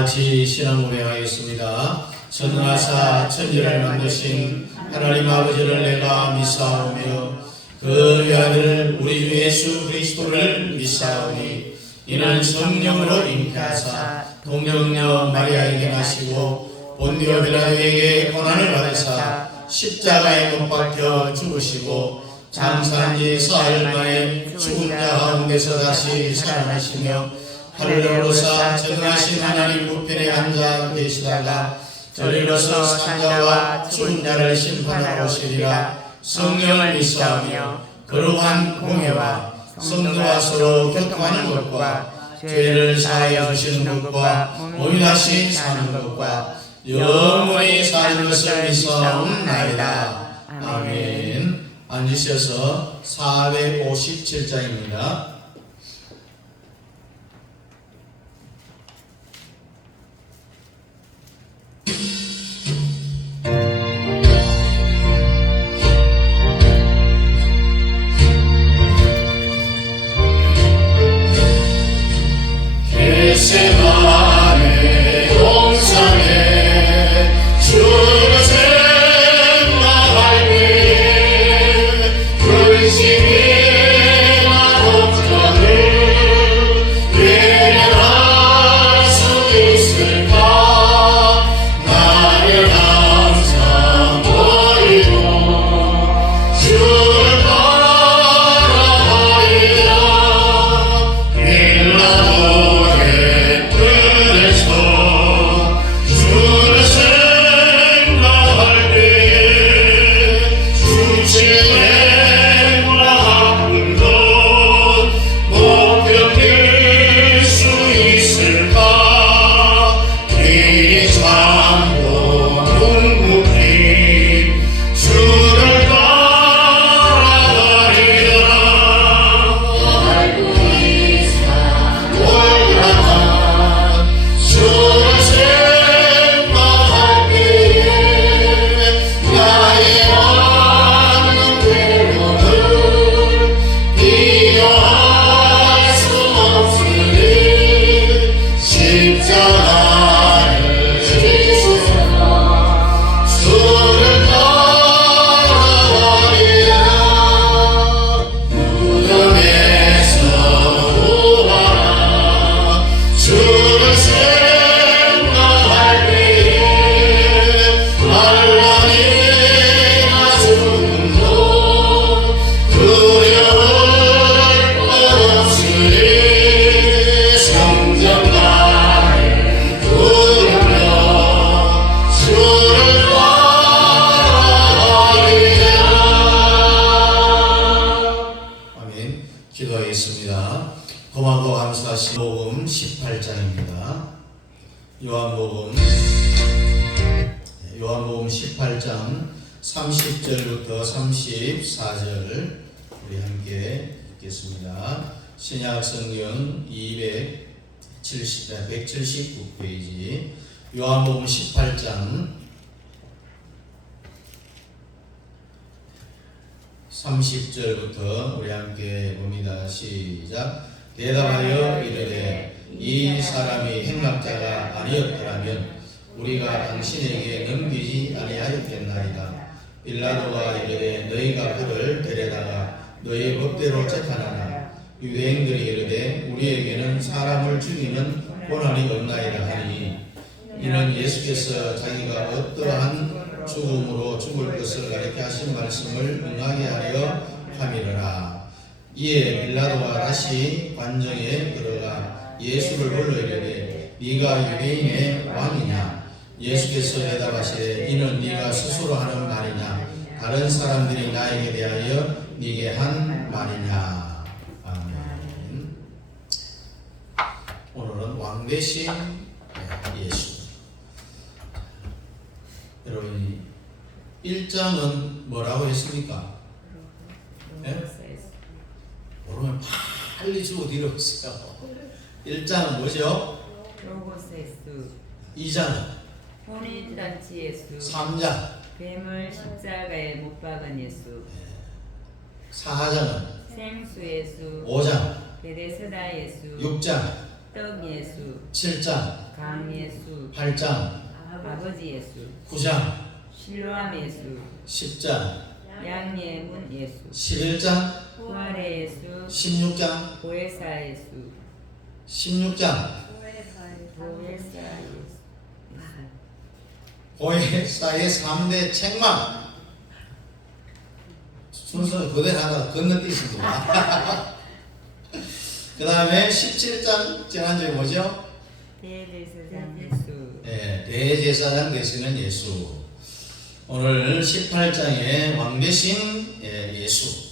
같이 신앙 고백하겠습니다. 전능하사 천지를 만드신 하나님 아버지를 내가 믿사오며 그 외아들 우리 주 예수 그리스도를 믿사오니 이는 성령으로 잉태하사 동정녀 마리아에게 나시고 본디오 빌라도에게 고난을 받으사 십자가에 못 박혀 죽으시고 장사한 지 사흘 만에 죽은 자 가운데서 다시 살아나시며 하늘로 오르사 전능하신 하나님 우편에 앉아 계시다가 저리로서 산자와 죽은 자를 심판하러 오시리라. 성령을 믿사오며 거룩한 공회와 성도와 서로 교통하는 것과 죄를 사하여 주시는 것과 몸이 다시 사는 것과 영원히 사는 것을 믿사옵나이다. 아멘. 앉으셔서 457장입니다. 겟세마네 동산에 주를 생각할 때 불신이나 걱정을 외면할 수 있을까. 나를 항상 버리고 주를 따라가리라. 빌라도의 뜻에서 주를 생각할 때에 주치의 아픈 것 못 견딜 수 있을까. 길이 참고 묵묵히 주를 따라가리라. 알고 있사 올라가 주를 생각할 때에 나의 많은 괴로움을 비교할 수 없으니 십자가를 지시사 주를 따라가리라. 무덤에서 부활한 주를 생각할 때에 알라니나 죽음도 두려울 것 없으니 성전 나를 부르며 주를 따라가리라. 아멘. 기도하겠습니다. 고맙고 감사하신 복음 18장입니다. 요한복음 18장 30절부터 34절 우리 함께 읽겠습니다. 신약 성경 179페이지 요한복음 18장 30절부터 우리 함께 봅니다. 시작. 대답하여 이르되 이 사람이 행락자가 아니었더라면 우리가 당신에게 넘기지 아니하였겠나이다. 빌라도가 이르되 너희가 그를 데려다가 너희 법대로 재판하라. 유대인들이 이르되 우리에게는 사람을 죽이는 권한이 없나이다 하니 이는 예수께서 자기가 어떠한 죽음으로 죽을 것을 가리켜 하신 말씀을 응하게 하려 함이러라. 이에 빌라도가 다시 관정에 들어가 예수를 불러 이르되 네가 유대인의 왕이냐. 예수께서 대답하시되 이는 네가 스스로 하는 말이냐. 다른 사람들이 나에게 대하여 네게 한 말이냐. 아멘. 오늘은 왕 대신 예수. 여러분 1장은 뭐라고 했습니까? 네? 모르면 빨리 주고 뒤로 오세요. 1장은 뭐죠? 로고세스 2장은 혼인잔치 예수 3장 뱀을 십자가에 못 박은 예수 4장은 생수 예수 5장 베데스다 예수 6장 떡 예수 7장 장 예수 8장, 아버지 예수 9장, 실로암 예수 10장, 양예문 예수 11장, 부활의 예수 16장, 보혜사 예수 16장. 보혜사 예수 보혜사의 3대 책망. 순서를 그대로 하다가 건너뛰습니다. 그 다음에 17장, 지난주에 뭐죠? 대제사장 예수 네, 대제사장 되시는 예수. 오늘 18장에 왕 대신 예수.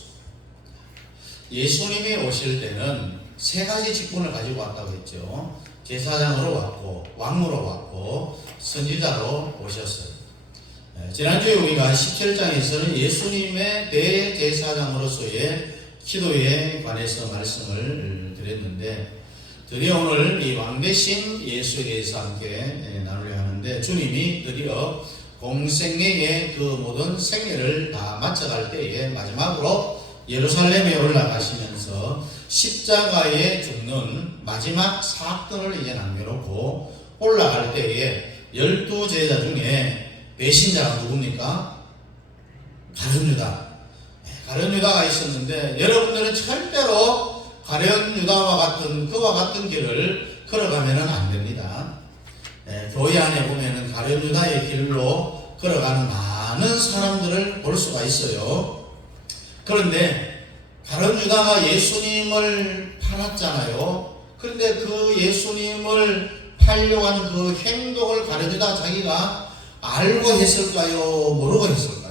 예수님이 오실 때는 세 가지 직분을 가지고 왔다고 했죠. 제사장으로 왔고, 왕으로 왔고, 선지자로 오셨어요. 지난주에 우리가 17장에서는 예수님의 대제사장으로서의 기도에 관해서 말씀을 드렸는데, 드디어 오늘 이 왕대신 예수에 대해서 함께 나누려 하는데, 주님이 드디어 공생애의 그 모든 생애를 다 마쳐갈 때에 마지막으로 예루살렘에 올라가시면서 십자가에 죽는 마지막 사건을 이제 남겨놓고 올라갈 때에 12제자 중에 배신자가 누굽니까? 가룟 유다. 가룟 유다가 있었는데, 여러분들은 절대로 가룟 유다와 같은 그와 같은 길을 걸어가면은 안 됩니다. 교회 안에 보면은 가룟 유다의 길로 걸어가는 많은 사람들을 볼 수가 있어요. 그런데 가룟 유다가 예수님을 팔았잖아요. 그런데 그 예수님을 팔려고 하는 그 행동을 가룟 유다 자기가 알고 했을까요? 모르고 했을까요?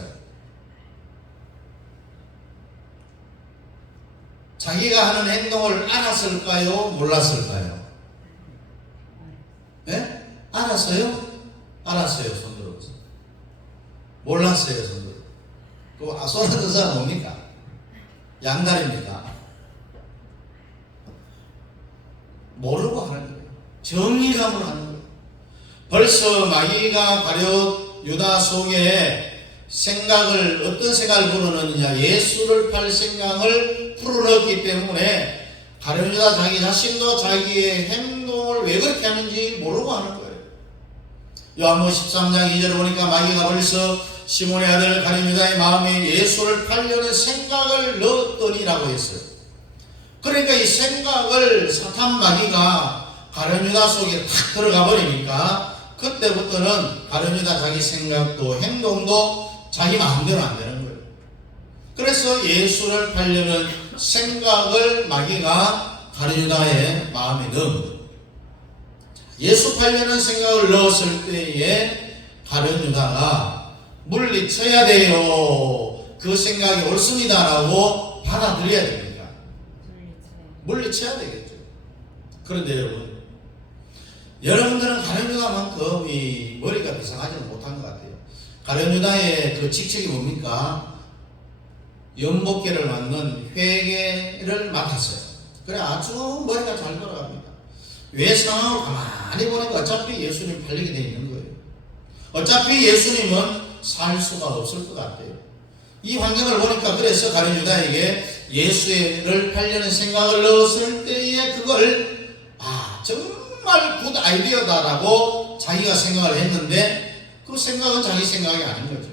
자기가 하는 행동을 알았을까요? 몰랐을까요? 네? 알았어요? 알았어요. 손 들어보세요. 몰랐어요. 손 들어. 그 손 흔든 사람 뭡니까? 양다리입니까? 모르고 하는 거예요. 정의감으로 하는 거예요. 벌써 마귀가 가룟 유다 속에 생각을, 어떤 생각을 불어넣느냐, 예수를 팔 생각을 불어넣었기 때문에 가룟 유다 자기 자신도 자기의 행동을 왜 그렇게 하는지 모르고 하는 거예요. 요한복음 13장 2절을 보니까 마귀가 벌써 시몬의 아들 가룟 유다의 마음에 예수를 팔려는 생각을 넣었더니라고 했어요. 그러니까 이 생각을 사탄 마귀가 가룟 유다 속에 탁 들어가 버리니까 그때부터는 가룟 유다 자기 생각도 행동도 자기 마음대로 안 되는 거예요. 그래서 예수를 팔려는 생각을 마귀가 가룟 유다의 마음에 넣은 거예요. 예수 팔려는 생각을 넣었을 때에 가룟 유다가 물리쳐야 돼요. 그 생각이 옳습니다라고 받아들여야 됩니다. 물리쳐야 되겠죠. 그런데 여러분들은 가룟 유다만큼 이 머리가 비상하지는 못한 것 같아요. 가룟 유다의 그 직책이 뭡니까? 연복계를 맡는 회계를 맡았어요. 그래 아주 머리가 잘 돌아갑니다. 왜 상황을 가만히 보니까 어차피 예수님 팔리게 돼 있는 거예요. 어차피 예수님은 살 수가 없을 것 같아요. 이 환경을 보니까 그래서 가룟 유다에게 예수를 팔려는 생각을 넣었을 때에 그걸 정말 굿 아이디어다라고 자기가 생각을 했는데 그 생각은 자기 생각이 아닌 거죠.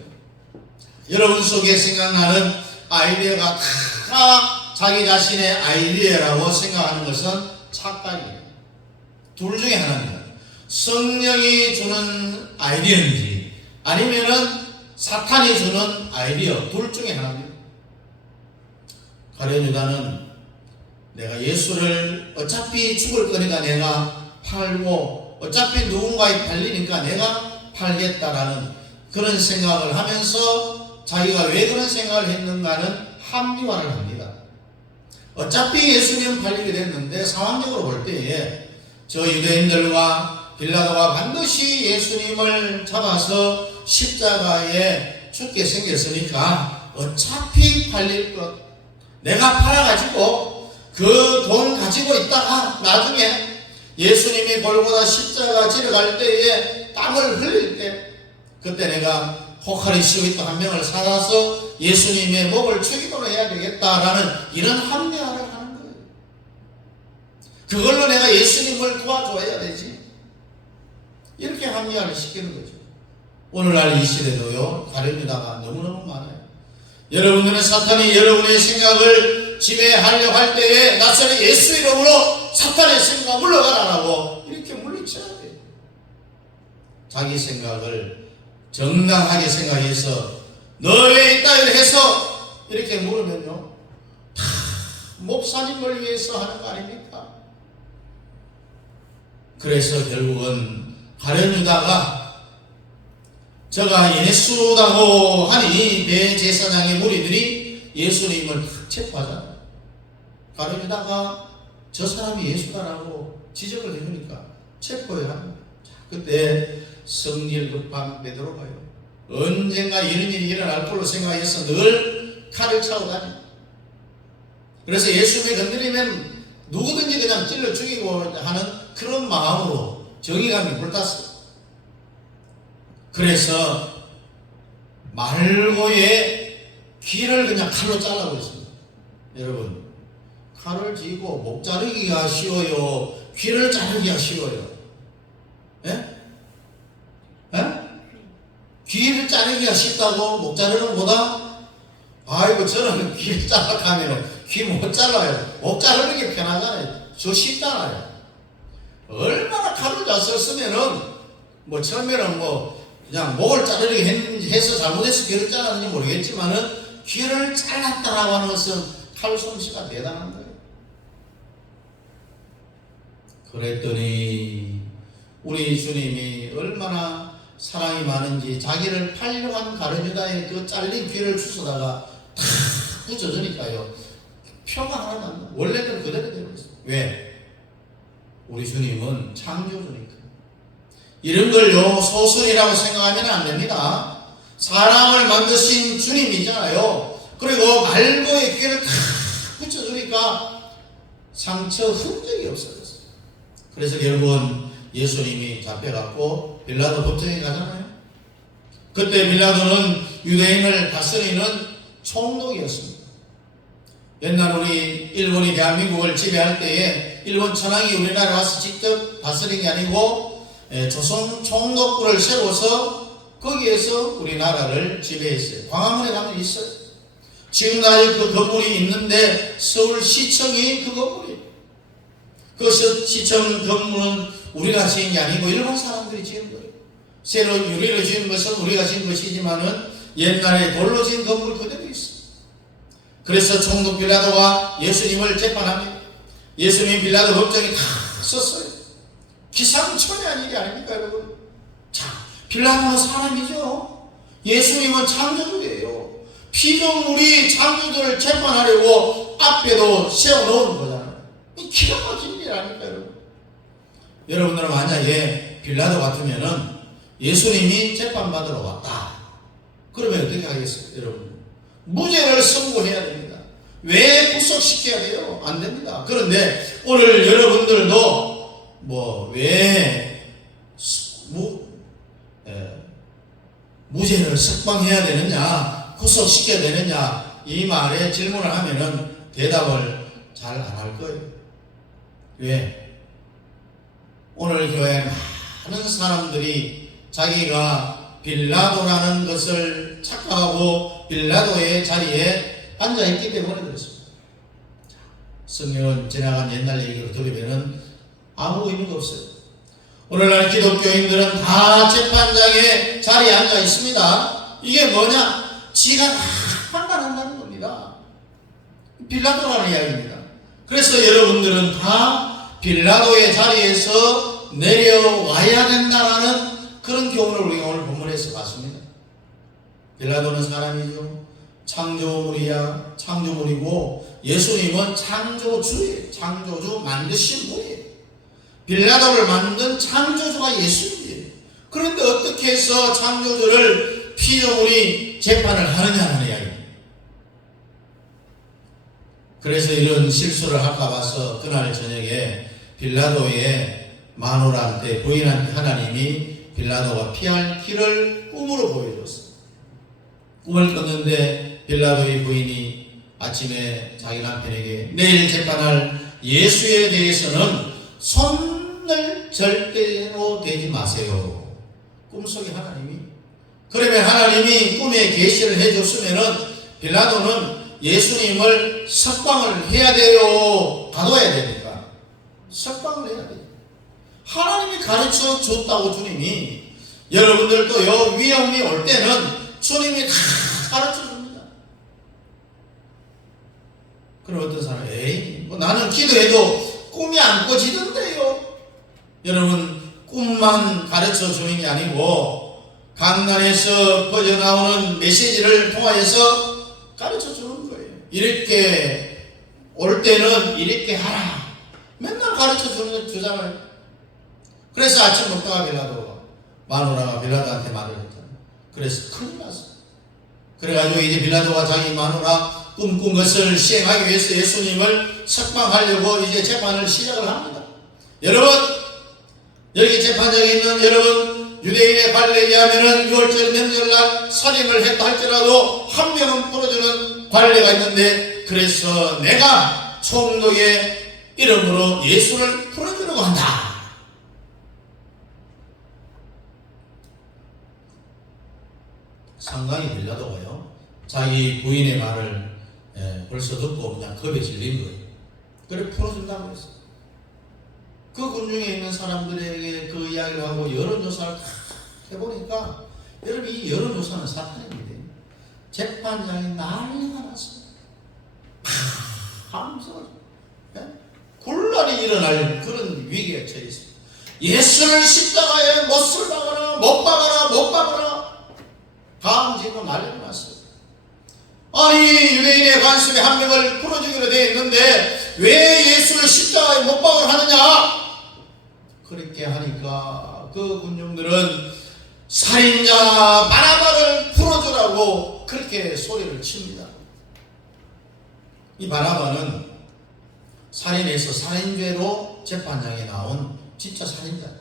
여러분 속에 생각나는 아이디어가 다 자기 자신의 아이디어라고 생각하는 것은 착각이에요. 둘 중에 하나입니다. 성령이 주는 아이디어인지 아니면은 사탄이 주는 아이디어, 둘 중에 하나입니다. 가룟 유다는 내가 예수를 어차피 죽을 거니까 내가 팔고 어차피 누군가에 팔리니까 내가 팔겠다라는 그런 생각을 하면서 자기가 왜 그런 생각을 했는가는 합리화를 합니다. 어차피 예수님 팔리게 됐는데 상황적으로 볼 때에 저 유대인들과 빌라도가 반드시 예수님을 잡아서 십자가에 죽게 생겼으니까 어차피 팔릴 것, 내가 팔아가지고 그 돈 가지고 있다가 나중에 예수님이 골고다 십자가 지러 갈 때에 땀을 흘릴 때 그때 내가 호카리 시위또 한 명을 사서 예수님의 목을 축이도록 해야 되겠다라는 이런 합리화를 하는 거예요. 그걸로 내가 예수님을 도와줘야 되지. 이렇게 합리화를 시키는 거죠. 오늘날 이 시대도요, 가룟유다가 너무너무 많아요. 여러분들은 사탄이 여러분의 생각을 지배하려고 할 때에 나사렛 예수 이름으로 사탄의 생각 물러가라고 이렇게 물리쳐야 돼요. 자기 생각을 정당하게 생각해서 너 왜 있다 이렇게 해서 이렇게 물으면요, 다 목사님을 위해서 하는 거 아닙니까? 그래서 결국은 가룟유다가 저가 예수라고 하니 대제사장의 무리들이 예수님을 탁 체포하잖아요. 가룟유다가 저 사람이 예수다라고 지적을 해주니까 체포해야 합니다. 그때 성질 급한 베드로가요, 언젠가 이런 일이 일어날 걸로 생각해서 늘 칼을 차고 다닙니다. 그래서 예수님이 건드리면 누구든지 그냥 찔러 죽이고 하는 그런 마음으로 정의감이 불탔어요. 그래서 말고의 귀를 그냥 칼로 잘라버렸습니다. 여러분, 칼을 쥐고 목 자르기가 쉬워요, 귀를 자르기가 쉬워요? 예? 예? 귀를 자르기가 쉽다고 목 자르는 것보다? 아이고, 저는 귀를 잘라가면 귀 못 잘라요. 목 자르는 게 편하잖아요. 저 쉽잖아요. 얼마나 칼을 잘 썼으면은 뭐 처음에는 뭐 그냥 목을 자르려고 해서 잘못해서 귀를 잘랐는지 모르겠지만은 귀를 잘랐다라고 하는 것은 칼 솜씨가 대단한 거예요. 그랬더니 우리 주님이 얼마나 사랑이 많은지 자기를 팔려고 한 가룟유다의 그 잘린 귀를 주워다가 다 붙여주니까요, 표가 하나도 안 나. 원래는 그대로 되고 있어요. 왜? 우리 주님은 창조주니까. 이런 걸요, 소설이라고 생각하면 안 됩니다. 사람을 만드신 주님이잖아요. 그리고 말고의 귀를 다 붙여주니까 상처 흔적이 없어졌어요. 그래서 결국은 예수님이 잡혀갖고 빌라도 법정에 가잖아요. 그때 빌라도는 유대인을 다스리는 총독이었습니다. 옛날 우리 일본이 대한민국을 지배할 때에 일본 천황이 우리나라에 와서 직접 다스린 게 아니고 조선 총독부를 세워서 거기에서 우리나라를 지배했어요. 광화문에 가면 있어요. 지금도 아직 그 건물이 있는데 서울시청이 그 건물이에요. 그 시청 건물은 우리가 지은 게 아니고 일본 사람들이 지은 거예요. 새로 유리로 지은 것은 우리가 지은 것이지만은 옛날에 돌로 지은 건물 그대로 있어요. 그래서 총독 빌라도가 예수님을 재판합니다. 예수님 빌라도 법정에 다 썼어요. 기상천외한 일이 아닙니까, 여러분? 자, 빌라도는 사람이죠. 예수님은 창조주예요. 피조물이 창조주를 재판하려고 앞에도 세워놓은 거잖아요. 이 기가 막힌 일 아닙니까, 여러분? 여러분들은 만약에 빌라도 같으면은 예수님이 재판받으러 왔다. 그러면 어떻게 하겠어요, 여러분? 무죄를 선고해야 됩니다. 왜 구속시켜야 돼요? 안 됩니다. 그런데 오늘 여러분들도 왜 무죄를 석방해야 되느냐, 구속시켜야 되느냐, 이 말에 질문을 하면은 대답을 잘 안 할 거예요. 왜? 오늘 교회에 많은 사람들이 자기가 빌라도라는 것을 착각하고 빌라도의 자리에 앉아있기 때문에 그렇습니다. 성령은 지나간 옛날 얘기로 들으면 아무 의미가 없어요. 오늘날 기독교인들은 다 재판장의 자리에 앉아 있습니다. 이게 뭐냐? 지가 다 판단한다는 겁니다. 빌라도라는 이야기입니다. 그래서 여러분들은 다 빌라도의 자리에서 내려와야 된다라는 그런 교훈을 우리가 오늘 본문에서 봤습니다. 빌라도는 사람이죠. 창조물이고 예수님은 창조주예요. 창조주 만드신 분이에요. 빌라도를 만든 창조주가 예수님이에요. 그런데 어떻게 해서 창조주를 피조물이 재판을 하느냐는 이야기입니다. 그래서 이런 실수를 할까 봐서 그날 저녁에 빌라도의 마누라한테, 부인한테 하나님이 빌라도가 피할 길을 꿈으로 보여줬어요. 꿈을 꿨는데 빌라도의 부인이 아침에 자기 남편에게 내일 재판할 예수에 대해서는 손 하늘 절대로 되지 마세요. 꿈속에 하나님이. 그러면 하나님이 꿈에 계시를 해줬으면은 빌라도는 예수님을 석방을 해야 돼요, 가둬야 됩니까? 석방을 해야 돼요. 하나님이 가르쳐 줬다고 주님이. 여러분들도요, 위험이 올 때는 주님이 다 가르쳐 줍니다. 그럼 어떤 사람, 에이, 뭐 나는 기도해도 꿈이 안 꿔지던데요. 여러분, 꿈만 가르쳐 주는 게 아니고 강단에서 퍼져나오는 메시지를 통하여서 가르쳐 주는 거예요. 이렇게 올 때는 이렇게 하라. 맨날 가르쳐 주잖아요. 그래서 아침 먹다가 빌라도가, 마누라가 빌라도한테 말을 했잖아요. 그래서 큰일 났어요. 그래가지고 이제 빌라도가 자기 마누라 꿈꾼 것을 시행하기 위해서 예수님을 석방하려고 이제 재판을 시작을 합니다. 여러분, 여기 재판장에 있는 여러분, 유대인의 관례에 의하면은 6월절 명절날 살인을 했다 할지라도 한 명은 풀어주는 관례가 있는데, 그래서 내가 총독의 이름으로 예수를 풀어주려고 한다. 상당히 빌라도가요, 자기 부인의 말을 벌써 듣고 그냥 겁에 질린 거예요. 그래 풀어준다고 했어요. 그 군중에 있는 사람들에게 그 이야기를 하고 여론조사를 다 해보니까, 여러분, 이 여론조사는 사탄입니다. 재판장이 난리가 났어요. 하면서 곤란이 일어날 그런 위기에 처해 있어요. 예수를 십자가에 못을 박아라, 못 박아라, 못 박아라, 다음 짓고 난리가 났어요. 아니, 유대인의 관습에 한 명을 풀어주기로 되어 있는데 왜 예수를 십자가에 못 박을 하느냐? 그렇게 하니까 그 군중들은 살인자 바나바를 풀어주라고 그렇게 소리를 칩니다. 이 바나바는 살인해서 살인죄로 재판장에 나온 진짜 살인자예요.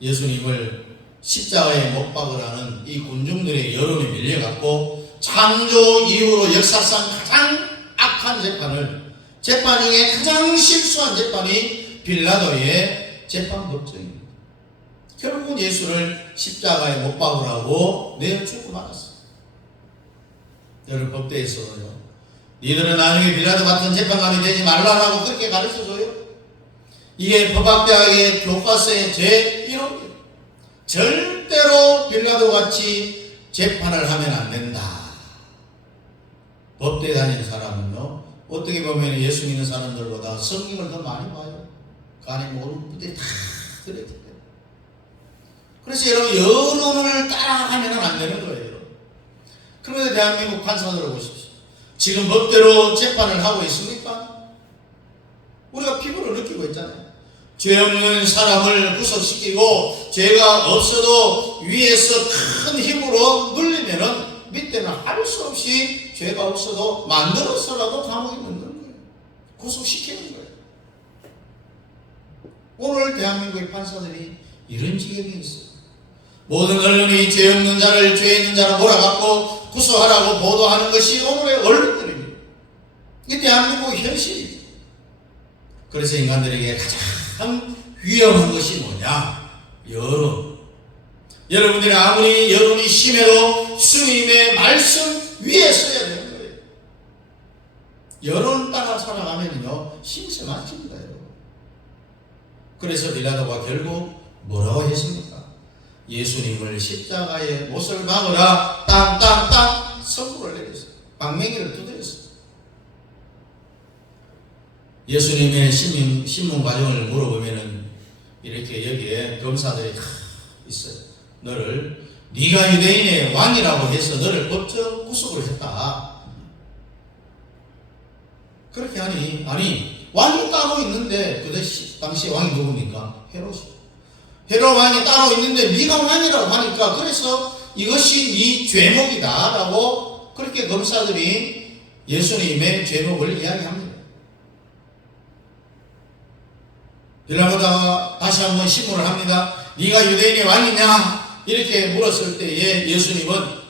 예수님을 십자가에 못 박으라는 이 군중들의 여론에 밀려갖고 창조 이후로 역사상 가장 악한 재판을, 재판 중에 가장 실수한 재판이 빌라도의 재판 법정입니다. 결국은 예수를 십자가에 못 박으라고 내어 죽고 말았어요. 여러분, 법대에서는요, 니들은 나중에 빌라도 같은 재판관이 되지 말라라고 그렇게 가르쳐줘요. 이게 법학대학의 교과서의 제1호입니다. 절대로 빌라도 같이 재판을 하면 안 된다. 법대 다니는 사람은요, 어떻게 보면 예수 믿는 사람들보다 성경을 더 많이 봐요. 그 안에 모르는 분들이 다 들어있기 때문에. 그래서 여러분, 여론을 따라가면 안 되는 거예요. 그런데 대한민국 판사들을 보십시오. 지금 법대로 재판을 하고 있습니까? 우리가 피부로 느끼고 있잖아요. 죄 없는 사람을 구속시키고 죄가 없어도 위에서 큰 힘으로 눌리면은 밑에는 할 수 없이 죄가 없어도 만들어서라도 감옥에 넣는 거예요. 구속시키는 거예요. 오늘 대한민국의 판사들이 이런 지경에 있어요. 모든 언론이 죄 없는 자를 죄 있는 자로 몰아갖고 구속하라고 보도하는 것이 오늘의 언론들입니다. 이게 대한민국의 현실이죠. 그래서 인간들에게 가장 위험한 것이 뭐냐? 여론. 여러분들이 아무리 여론이 심해도 주님의 말씀 위에 서야 되는 거예요. 여론 따라 살아가면요, 신세 맞습니다, 여러분. 그래서 빌라도가 결국 뭐라고 했습니까? 예수님을 십자가에 못을 박으라, 땅땅땅 선고를 내렸어요. 방맹이를 두드렸어요. 예수님의 신문 과정을 물어보면은 이렇게 여기에 검사들이 다 있어요. 너를, 네가 유대인의 왕이라고 해서 너를 법적 구속을 했다. 그렇게 하니, 아니, 왕이 따로 있는데, 그 당시 왕이 누굽니까? 헤롯이. 헤롯 왕이 따로 있는데 네가 왕이라고 하니까, 그래서 이것이 네 죄목이다 라고 그렇게 검사들이 예수님의 죄목을 이야기합니다. 빌라도가 다시 한번 신문을 합니다. 네가 유대인의 왕이냐? 이렇게 물었을 때에 예수님은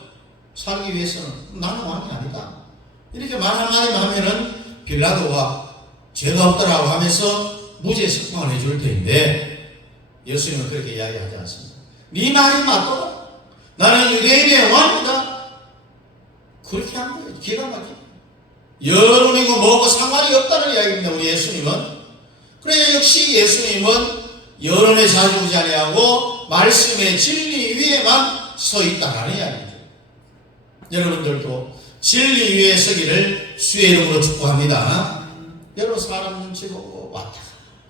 살기 위해서는 나는 왕이 아니다, 이렇게 말 한마디만 하면은 빌라도가 죄가 없다라고 하면서 무죄 석방을 해줄 터인데 예수님은 그렇게 이야기하지 않습니다. 네 말이 맞도다. 나는 유대인의 왕이다. 그렇게 한 거예요. 기가 막히게. 여론이고 뭐고 상관이 없다는 이야기입니다. 우리 예수님은. 그래 역시 예수님은 여론에 좌지우지하고 말씀의 진리 위에만 서 있다는 이야기죠. 여러분들도 진리 위에 서기를 주의 이름으로 축복합니다. 여러 사람 눈치 보고 왔다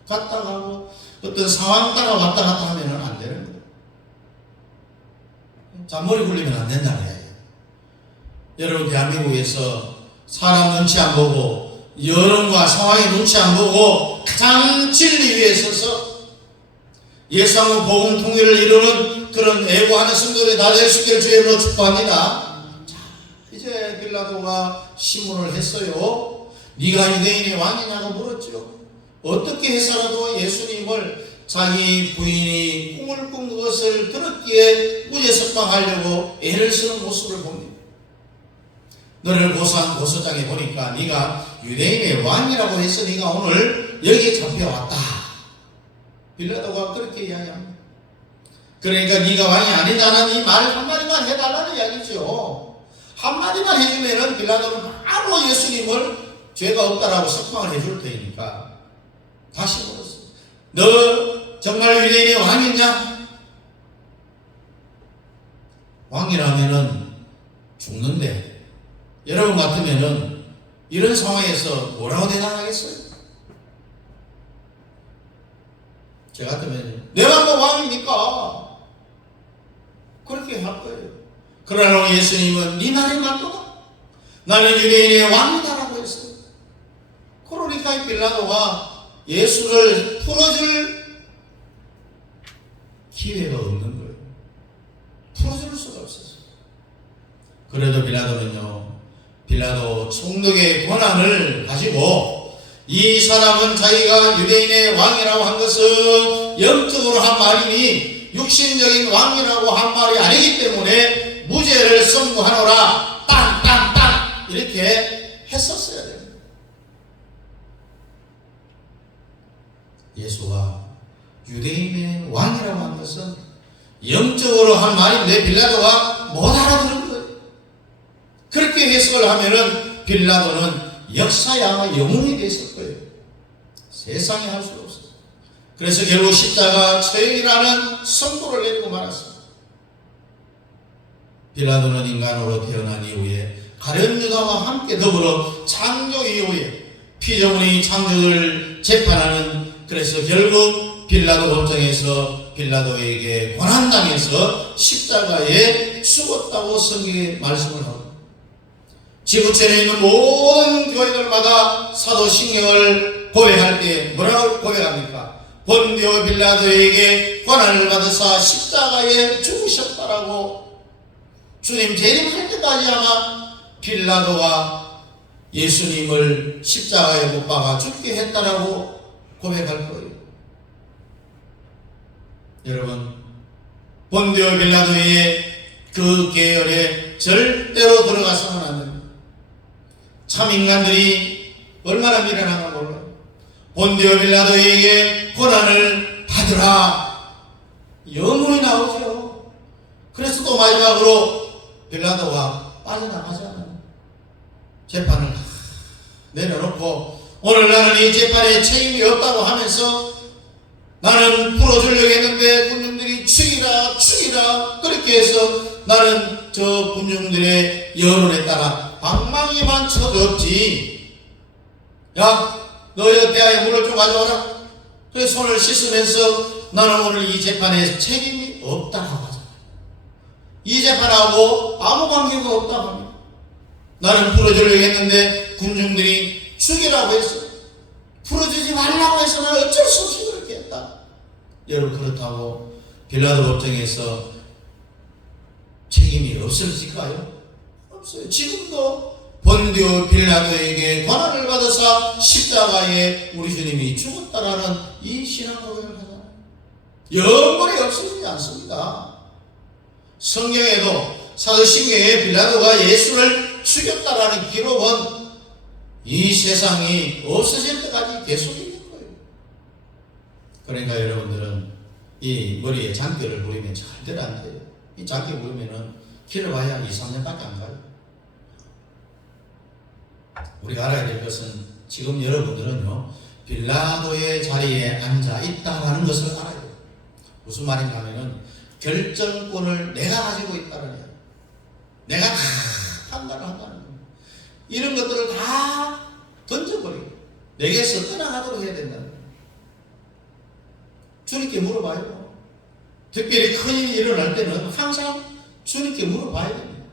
갔다 가고 어떤 상황 따라 왔다 갔다 하면 안 되는 거예요. 잔머리 굴리면 안 된다는 이야기예요. 여러분 대한민국에서 사람 눈치 안 보고 여론과 상황의 눈치 안 보고 가장 진리 위에 서서 예수하고 복음 통일을 이루는 그런 애고하는 성도들이 다 될 수 있기를 주의 이름으로 축복합니다. 자, 이제 빌라도가 신문을 했어요. 네가 유대인의 왕이냐고 물었죠. 어떻게 해서라도 예수님을 자기 부인이 꿈을 꾼 것을 들었기에 무죄 석방하려고 애를 쓰는 모습을 봅니다. 너를 고소한 고소장에 보니까 네가 유대인의 왕이라고 해서 네가 오늘 여기에 잡혀왔다. 빌라도가 그렇게 이야기합니다. 그러니까 네가 왕이 아니다는 이 말 한마디만 해달라는 이야기죠. 한마디만 해주면은 빌라도는 바로 예수님을 죄가 없다라고 석방을 해줄 테니까 다시 물었어요. 너 정말 유대인의 왕이냐? 왕이라면은 죽는데 여러분 같으면은 이런 상황에서 뭐라고 대답하겠어요? 제 같으면 내가 뭐 왕입니까? 그렇게 할 거예요. 그러나 예수님은 네 말이 맞도다. 나는 유대인의 왕이다라고 했어요. 그러니까 이 빌라도가 예수를 풀어줄 기회가 없는 거예요. 풀어줄 수가 없었어요. 그래도 빌라도 총독의 권한을 가지고 이 사람은 자기가 유대인의 왕이라고 한 것은 영적으로 한 말이니 육신적인 왕이라고 한 말이 아니기 때문에 무죄를 선고하노라 땅땅땅 이렇게 했었어야 됩니다. 예수가 유대인의 왕이라고 한 것은 영적으로 한 말인데 빌라도가 못 알아들은 거예요. 그렇게 해석을 하면은 빌라도는 역사에 아마 영웅이 됐을 거예요. 세상에 할 수가 없어요. 그래서 결국 십자가 처형이라는 선고를 내리고 말았습니다. 빌라도는 인간으로 태어난 이후에 가룟 유다와 함께 더불어 창조 이후에 피조물의 창조를 재판하는, 그래서 결국 빌라도 법정에서 빌라도에게 고난당해서 십자가에 죽었다고 성경에 말씀을 하고, 지구촌에 있는 모든 교회들마다 사도신경을 고백할 때 뭐라고 고백합니까? 본디오 빌라도에게 고난을 받으사 십자가에 죽으셨다라고. 주님 재림할 때까지 아마 빌라도가 예수님을 십자가에 못 박아 죽게 했다라고 고백할 거예요. 여러분, 본디오 빌라도의 그 계열에 절대로 들어가서는 안 됩니다. 참 인간들이 얼마나 미련한가 몰라요. 본디오 빌라도에게 고난을 받으라 영문이 나오죠. 그래서 또 마지막으로 빌라도가 빠져나가잖아요. 재판을 내려놓고 오늘 나는 이 재판에 책임이 없다고 하면서 나는 풀어주려고 했는데 군중들이 죽이라 그렇게 해서 나는 저 군중들의 여론에 따라 방망이만 쳐줬지. 야, 너 대야에 물을 좀 가져와라. 그래서 손을 씻으면서 나는 오늘 이 재판에 책임이 없다고 하잖아요. 이 재판하고 아무 관계가 없다고 합니다. 나는 풀어주려고 했는데 군중들이 죽이라고 했어. 풀어주지 말라고 해서 나는 어쩔 수 없이 그렇게 했다. 여러분, 그렇다고 빌라도 법정에서 책임이 없을까요? 없어요. 지금도 본디오 빌라도에게 고난을 받아서 십자가에 우리 주님이 죽었다라는 이 신앙 고백을 하잖아요. 영원히 없어지지 않습니다. 성경에도 사도신경에 빌라도가 예수를 죽였다라는 기록은 이 세상이 없어질 때까지 계속 있는 거예요. 그러니까 여러분들은 이 머리에 장기를 부리면 절대로 안 돼요. 이 장기 부리면은 길어봐야 2, 3년밖에 안 가요. 우리가 알아야 될 것은 지금 여러분들은요, 빌라도의 자리에 앉아 있다는 것을 알아야 돼요. 무슨 말인가 하면은 결정권을 내가 가지고 있다는 거예요. 내가 다 판단을 한다는 거예요. 이런 것들을 다 던져버리고 내게서 떠나가도록 해야 된다는 거예요. 주님께 물어봐요. 특별히 큰 일이 일어날 때는 항상 주님께 물어봐야 됩니다.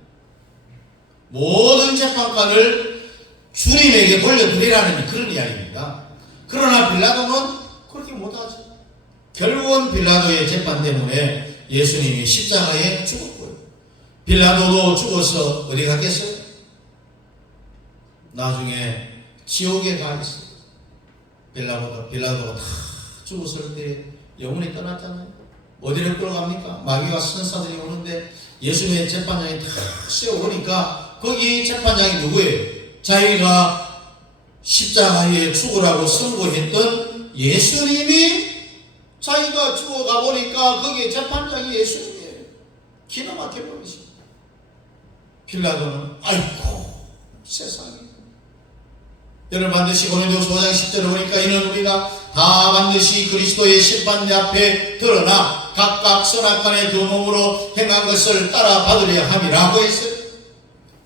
모든 재판관을 주님에게 돌려드리라는 그런 이야기입니다. 그러나 빌라도는 그렇게 못하죠. 결국은 빌라도의 재판 때문에 예수님이 십자가에 죽었고요. 빌라도도 죽어서 어디 갔겠어요? 나중에 지옥에 가 있어요. 빌라도가 다 죽었을 때 영혼이 떠났잖아요. 어디를 끌어갑니까? 마귀와 선사들이 오는데 예수님의 재판장이 다 세워오니까 거기 재판장이 누구예요? 자기가 십자가에 죽으라고 선고했던 예수님이 자기가 죽어가 보니까 거기에 재판장이 예수님이에요. 기가 막혀버리십니다. 빌라도는 아이고 세상에. 여러분 반드시 고린도후서 5장 10절을 보니까 이는 우리가 다 반드시 그리스도의 심판대 앞에 드러나 각각 선악간의 그 몸으로 행한 것을 따라 받으려 함이라고 했어요.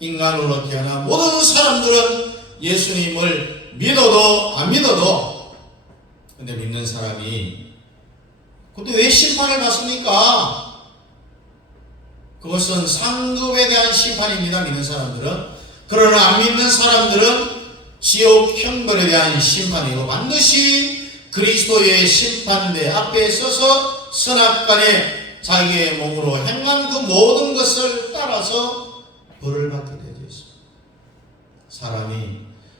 인간으로 태어난 모든 사람들은 예수님을 믿어도 안 믿어도, 근데 믿는 사람이 근데 왜 심판을 받습니까? 그것은 상급에 대한 심판입니다. 믿는 사람들은. 그러나 안 믿는 사람들은 지옥 형벌에 대한 심판이고 반드시 그리스도의 심판대 앞에 서서 선악간에 자기의 몸으로 행한 그 모든 것을 따라서 벌을 받게 되어 있습니다. 사람이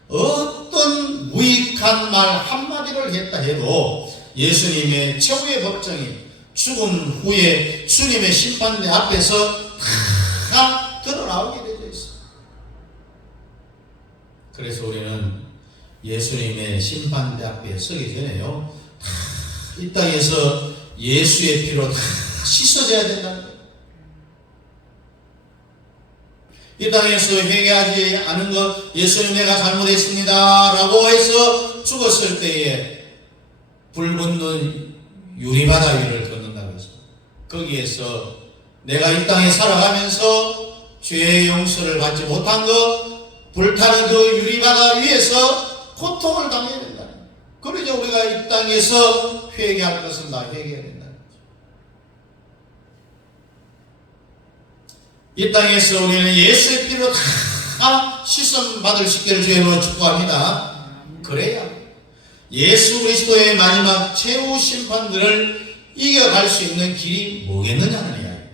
어떤 무익한 말 한마디를 했다 해도 예수님의 최후의 법정인 죽음 후에 주님의 심판대 앞에서 다 드러나오게 되어 있습니다. 그래서 우리는 예수님의 심판대 앞에 서기 전에요, 다 이 땅에서 예수의 피로 다 씻어져야 된다는 거예요. 이 땅에서 회개하지 않은 것, 예수님 내가 잘못했습니다 라고 해서 죽었을 때에 불 붙는 유리바다 위를 걷는다고 했습니다. 거기에서 내가 이 땅에 살아가면서 죄의 용서를 받지 못한 것, 불타는 그 유리바다 위에서 고통을 당해야 된다는 거예요. 그러죠. 우리가 이 땅에서 회개할 것은 다 회개해야 된다는 거죠. 이 땅에서 우리는 예수의 피로 다 씻음 받을 수 있기를 주님으로 축복합니다. 그래야 예수 그리스도의 마지막 최후 심판들을 이겨갈 수 있는 길이 뭐겠느냐는 이야기예요.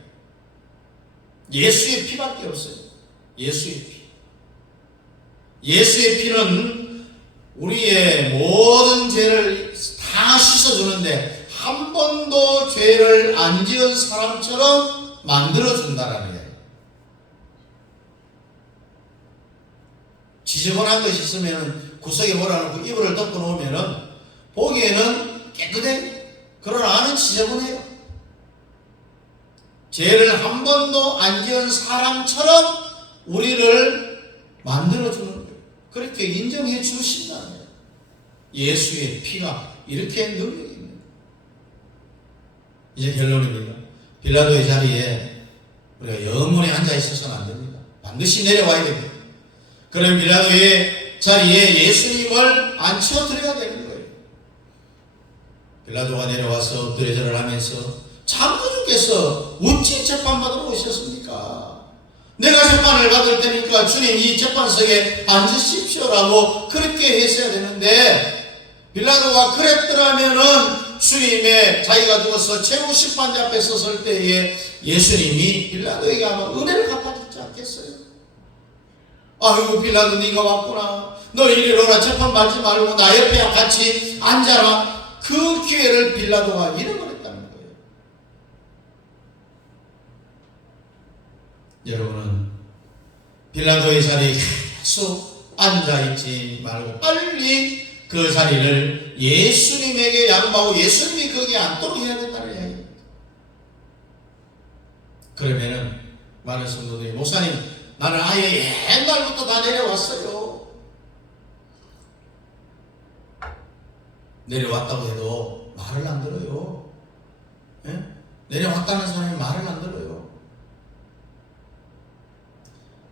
예수의 피밖에 없어요. 예수의 피. 예수의 피는 우리의 모든 죄를 다 씻어주는데 한 번도 죄를 안 지은 사람처럼 만들어준다라는 거예요. 지저분한 것이 있으면 구석에 몰아놓고 이불을 덮어놓으면 보기에는 깨끗해요. 그러나 안은 지저분해요. 죄를 한 번도 안 지은 사람처럼 우리를 만들어주는 거예요. 그렇게 인정해 주신다는 거예요. 예수의 피가 이렇게 능력이 있는 거예요. 이제 결론입니다. 빌라도의 자리에 우리가 영원히 앉아 있어서는 안 됩니다. 반드시 내려와야 됩니다. 그럼 빌라도의 자리에 예수님을 앉혀드려야 되는 거예요. 빌라도가 내려와서 엎드려 절을 하면서 장로주께서 어찌 재판받으러 오셨습니까? 내가 재판을 받을 테니까 주님 이 재판석에 앉으십시오라고 그렇게 했어야 되는데, 빌라도가 그랬더라면은 주님의 자기가 죽어서 최후 심판대 앞에 섰을 때에 예수님이 빌라도에게 아마 은혜를 갚아주지 않겠어요? 아이고 빌라도 네가 왔구나. 너 이리 오라. 재판 받지 말고 나 옆에 같이 앉아라. 그 기회를 빌라도가 잃어버렸다는 거예요. 여러분은 빌라도의 자리에 계속 앉아있지 말고 빨리 그 자리를 예수님에게 양보하고 예수님이 그 거기에 앉도록 해야 된다는 이야기입니다. 그러면은 많은 성도들이 목사님 나는 아예 옛날부터 다 내려왔어요. 내려왔다고 해도 말을 안 들어요. 예? 내려왔다는 사람이 말을 안 들어요.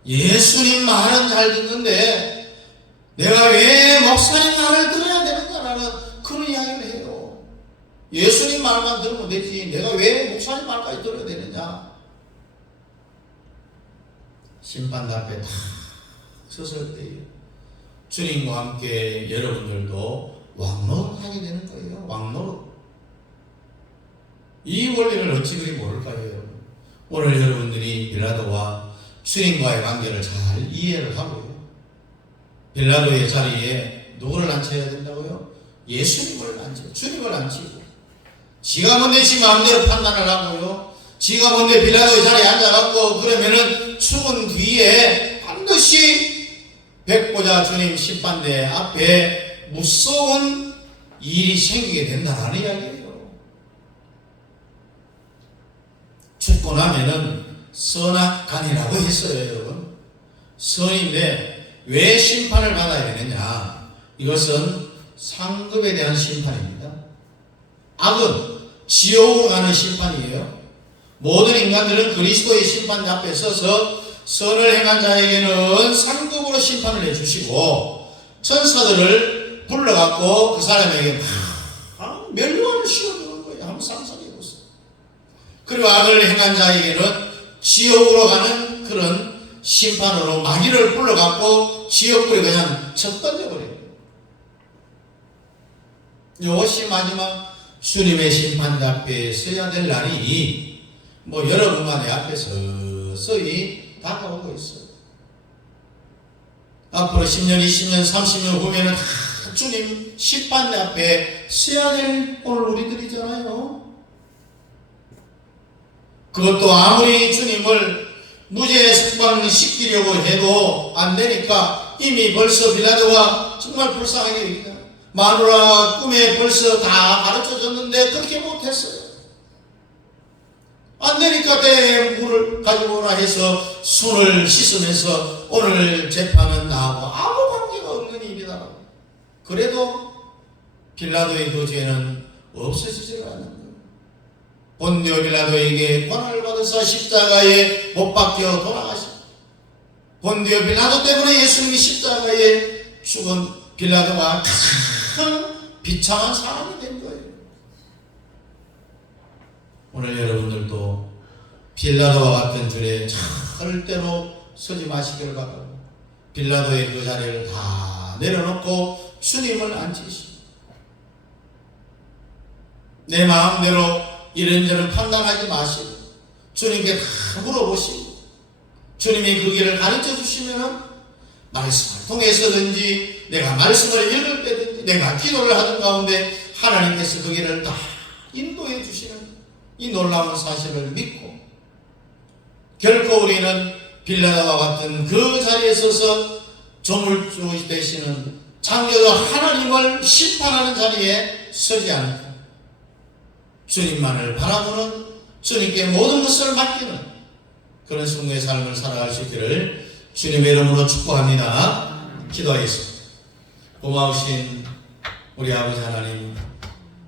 예수님 말은 잘 듣는데 내가 왜 목사님 말을 들어야 되는가라는 그런 이야기를 해요. 예수님 말만 들으면 되지 내가 왜 목사님 말까지 들어야 되느냐. 심판 앞에 다 섰을 때에 주님과 함께 여러분들도 왕노릇하게 되는 거예요. 왕노릇. 이 원리를 어찌 그리 모를까요, 여러분? 오늘 여러분들이 빌라도와 주님과의 관계를 잘 이해를 하고요. 빌라도의 자리에 누구를 앉혀야 된다고요? 예수님을 앉히고 주님을 앉히고 지가 뭔데 지 마음대로 판단을 하고요. 지가 뭔데 빌라도의 자리에 앉아갖고 그러면은 죽은 뒤에 반드시 백보자 주님 심판대 앞에 무서운 일이 생기게 된다는 이야기예요. 죽고 나면은 선악간이라고 했어요, 여러분. 선인데 왜 심판을 받아야 되느냐? 이것은 상급에 대한 심판입니다. 악은 지옥으로 가는 심판이에요. 모든 인간들은 그리스도의 심판 앞에 서서 선을 행한 자에게는 상급으로 심판을 해주시고 천사들을 불러갖고 그 사람에게 멸류관을 씌워주는 거예요. 한번 상상해보세요. 그리고 악을 행한 자에게는 지옥으로 가는 그런 심판으로 마귀를 불러갖고 지옥불에 그냥 쳐 던져버려요. 이것이 마지막 주님의 심판 앞에 서야 될 날이 여러분만의 앞에 서서히 다가오고 있어요. 앞으로 10년, 20년, 30년 후면은 다 주님 심판 앞에 서야 될 오늘 우리들이잖아요. 그것도 아무리 주님을 무죄 석방시키려고 해도 안 되니까 이미 벌써 빌라도가 정말 불쌍하게 됩니다. 마누라 꿈에 벌써 다 가르쳐줬는데 그렇게 못했어요. 안 되니까 물을 가지고 오라 해서 손을 씻으면서 오늘 재판은 나하고 아무 관계가 없는 일이다. 그래도 빌라도의 그 죄는 없어지지가 않는 거예요. 본디오 빌라도에게 권한을 받아서 십자가에 못 박혀 돌아가시고 본디오 빌라도 때문에 예수님이 십자가에 죽은 빌라도가 큰 비참한 사람이 된 거예요. 오늘 여러분들도 빌라도와 같은 줄에 절대로 서지 마시기를 바라고 빌라도의 그 자리를 다 내려놓고 주님을 앉히시고 내 마음대로 이런저런 판단하지 마시고 주님께 다 물어보시고 주님이 그 길을 가르쳐 주시면 말씀을 통해서든지 내가 말씀을 읽을 때든지 내가 기도를 하는 가운데 하나님께서 그 길을 다 인도해 주시는 이 놀라운 사실을 믿고 결코 우리는 빌라도와 같은 그 자리에 서서 조물주 되시는 창조주 하나님을 심판하는 자리에 서지 않고 주님만을 바라보는 주님께 모든 것을 맡기는 그런 성도의 삶을 살아갈 수 있기를 주님의 이름으로 축복합니다. 기도하겠습니다. 고마우신 우리 아버지 하나님,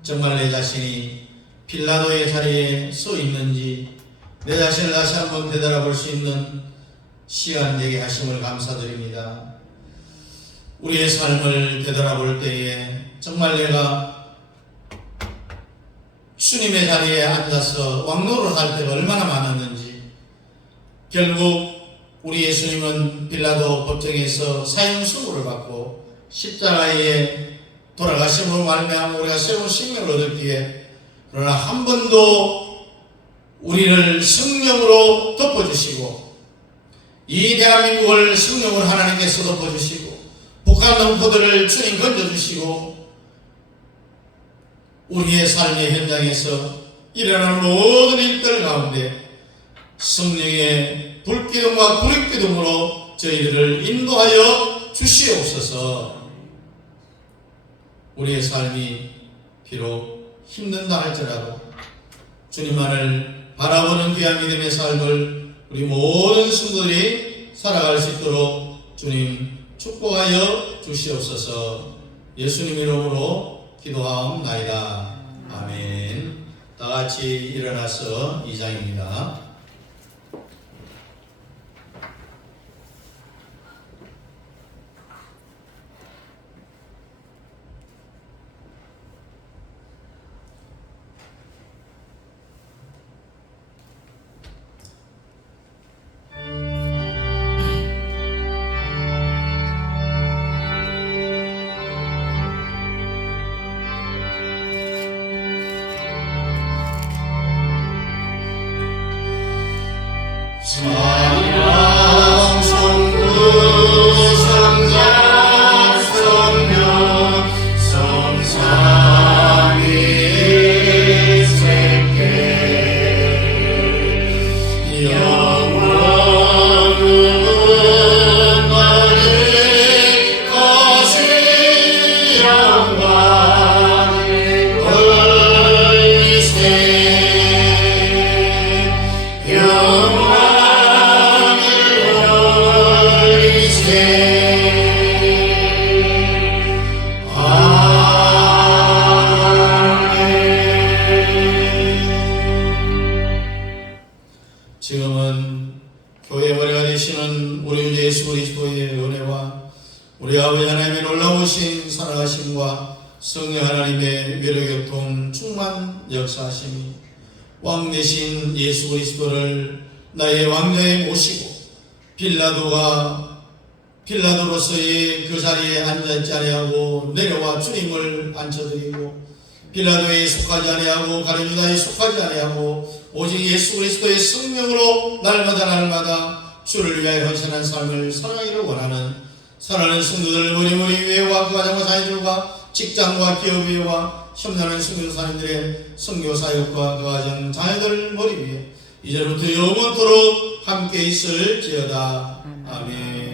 정말 내 자신이 빌라도의 자리에 서 있는지 내 자신을 다시 한번 되돌아볼 수 있는 시간 되게 하심을 감사드립니다. 우리의 삶을 되돌아볼 때에 정말 내가 주님의 자리에 앉아서 왕노릇 할 때가 얼마나 많았는지, 결국 우리 예수님은 빌라도 법정에서 사형 선고를 받고 십자가에 돌아가심으로 말미암아 우리가 새로운 생명을 얻었기에, 그러나 한 번도 우리를 성령으로 덮어주시고 이 대한민국을 성령으로 하나님께서 덮어주시고 북한 농포들을 주님 건져주시고 우리의 삶의 현장에서 일어나는 모든 일들 가운데 성령의 불기둥과 불익기둥으로 저희들을 인도하여 주시옵소서. 우리의 삶이 비록 힘든다 할지라도 주님만을 바라보는 귀한 믿음의 삶을 우리 모든 성도들이 살아갈 수 있도록 주님 축복하여 주시옵소서. 예수님 이름으로 기도하옵나이다. 아멘. 다 같이 일어나서 2장입니다. 찬양 성부 성자 성령 성삼위일체께 영원은 너를 거시 영광을 올리세 지금은 교회 머리가 되시는 우리 주 예수 그리스도의 은혜와 우리 아버지 하나님의 놀라우신 살아가심과 성령 하나님의 위로교통 충만 역사하심이 왕 되신 예수 그리스도를 나의 왕좌에 모시고 빌라도로서의 그 자리에 앉아있지 아니하고 내려와 주님을 앉혀드리고 빌라도에 속하지 아니하고 가룟유다에 속하지 아니하고 오직 예수 그리스도의 성령으로 날마다 주를 위하여 헌신한 삶을 살아가기를 원하는 사랑하는 성도들 머리머리 위에와 그 가정과 자녀들과 직장과 기업 위에와 협력하는 성교사님들의 성교사역과 그 가정 자녀들 머리 위에 이제부터 영원토록 함께 있을지어다. 아멘.